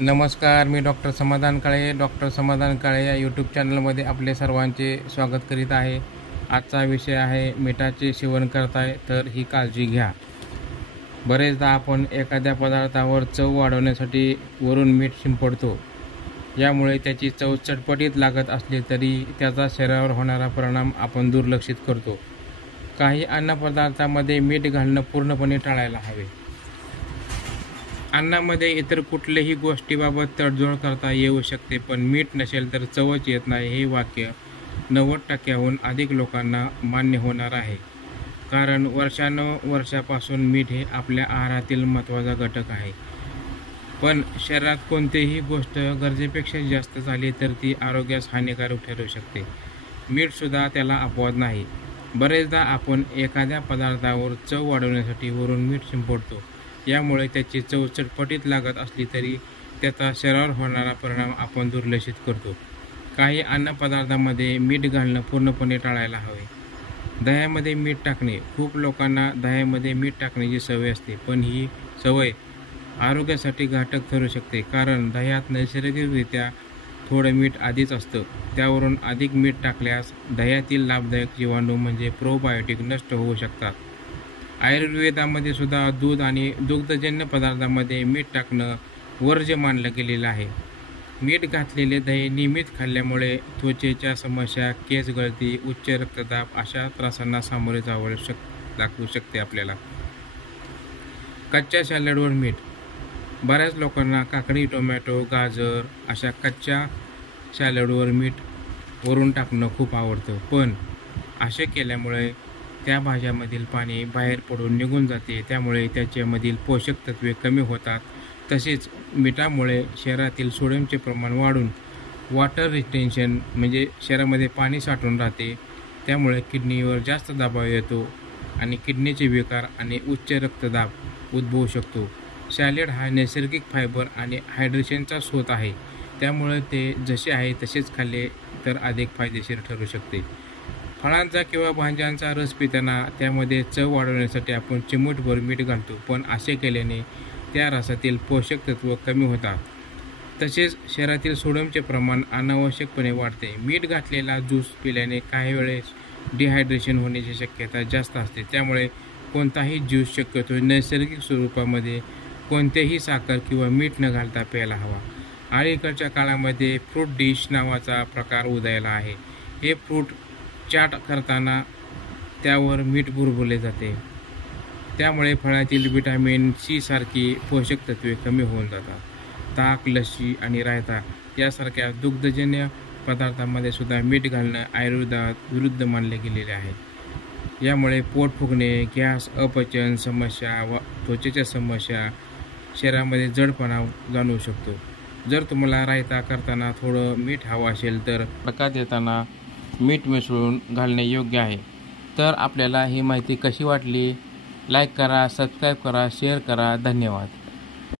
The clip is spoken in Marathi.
नमस्कार, मी डॉक्टर समाधान काळे. डॉक्टर समाधान काळे या यूट्यूब चॅनलमध्ये आपले सर्वांचे स्वागत करीत आहे. आजचा विषय आहे, मिठाचे सेवन करताय तर ही काळजी घ्या. बरेचदा आपण एखाद्या पदार्थावर चव वाढवण्यासाठी वरून मीठ शिंपडतो. यामुळे त्याची चव चटपटीत लागत असली तरी त्याचा शरीरावर होणारा परिणाम आपण दुर्लक्षित करतो. काही अन्नपदार्थांमध्ये मीठ घालणं पूर्णपणे टाळायला हवे. अन्नामध्ये इतर कुठल्याही गोष्टीबाबत तडजोड करता येऊ शकते, पण मीठ नसेल तर चवच येत नाही हे वाक्य 90% अधिक लोकांना मान्य होणार आहे. कारण वर्षानुवर्षापासून मीठ हे आपल्या आहारातील महत्त्वाचा घटक आहे. पण शरीरात कोणतीही गोष्ट गरजेपेक्षा जास्त झाली तर ती आरोग्यास हानिकारक ठरू शकते. मीठसुद्धा त्याला अपवाद नाही. बरेचदा आपण एखाद्या पदार्थावर चव वाढवण्यासाठी वरून मीठ शिंपडतो. यामुळे त्याची चव चटपटीत लागत असली तरी त्याचा शरीरावर होणारा परिणाम आपण दुर्लक्षित करतो. काही अन्नपदार्थांमध्ये मीठ घालणं पूर्णपणे टाळायला हवे. दह्यामध्ये मीठ टाकणे. खूप लोकांना दह्यामध्ये मीठ टाकण्याची सवय असते, पण ही सवय आरोग्यासाठी घातक ठरू शकते. कारण दह्यात नैसर्गिकरित्या थोडं मीठ आधीच असतं. त्यावरून अधिक मीठ टाकल्यास दह्यातील लाभदायक जीवाणू म्हणजे प्रोबायोटिक नष्ट होऊ शकतात. आयुर्वेदामध्ये सुद्धा दूध आणि दुग्धजन्य पदार्थांमध्ये मीठ टाकणं वर्ज्य मानलं गेलेलं आहे. मीठ घातलेले दही नियमित खाल्ल्यामुळे त्वचेच्या समस्या, केस गळती, उच्च रक्तदाब अशा त्रासांना सामोरे जावं लागू शकते आपल्याला. कच्च्या सॅलडवर मीठ. बऱ्याच लोकांना काकडी, टोमॅटो, गाजर अशा कच्च्या सॅलडवर मीठ वरून टाकणं खूप आवडतं. पण असे केल्यामुळे त्या भाज्यामधील पाणी बाहेर पडून निघून जाते. त्यामुळे त्याच्यामधील पोषक तत्वे कमी होतात. तसेच मिठामुळे शरीरातील सोडियमचे प्रमाण वाढून वॉटर रिटेन्शन म्हणजे शरीरामध्ये पाणी साठून राहते. त्यामुळे किडनीवर जास्त दबाव येतो आणि किडनीचे विकार आणि उच्च रक्तदाब उद्भवू शकतो. सॅलड हा नैसर्गिक फायबर आणि हायड्रेशनचा स्रोत आहे. त्यामुळे ते जसे आहे तसेच खाल्ले तर अधिक फायदेशीर ठरू शकते. फळांचा किंवा भाज्यांचा रस पिताना त्यामध्ये चव वाढवण्यासाठी आपण चिमूटभर मीठ घालतो, पण असे केल्याने त्या रसातील पोषक तत्व कमी होतात. तसेच शरीरातील सोडियमचे प्रमाण अनावश्यकपणे वाढते. मीठ घातलेला ज्यूस पिल्याने काही वेळेस डिहायड्रेशन होण्याची शक्यता जास्त असते. त्यामुळे कोणताही ज्यूस शक्यतो नैसर्गिक स्वरूपामध्ये कोणतेही साखर किंवा मीठ न घालता प्यायला हवा. अलीकडच्या काळामध्ये फ्रूट डिश नावाचा प्रकार उदयाला आहे. हे फ्रूट चाट करताना त्यावर मीठ बुरबुरले जाते. त्यामुळे फळातील व्हिटॅमिन सी सारखी पोषक तत्वे कमी होऊन जातात. ताक, लस्सी आणि रायता यासारख्या दुग्धजन्य पदार्थांमध्ये सुद्धा मीठ घालणं आयुर्वेदात विरुद्ध मानले गेलेले आहे. यामुळे पोट फुगणे, गॅस, अपचन समस्या व त्वचेच्या समस्या, शरीरामध्ये जडपणा जाणवू शकतो. जर तुम्हाला रायता करताना थोडं मीठ हवं असेल तर तडका देताना मीठ मिसळून घालणे योग्य आहे. तर आपल्याला ही माहिती कशी वाटली? लाईक करा, सबस्क्राईब करा, शेअर करा. धन्यवाद.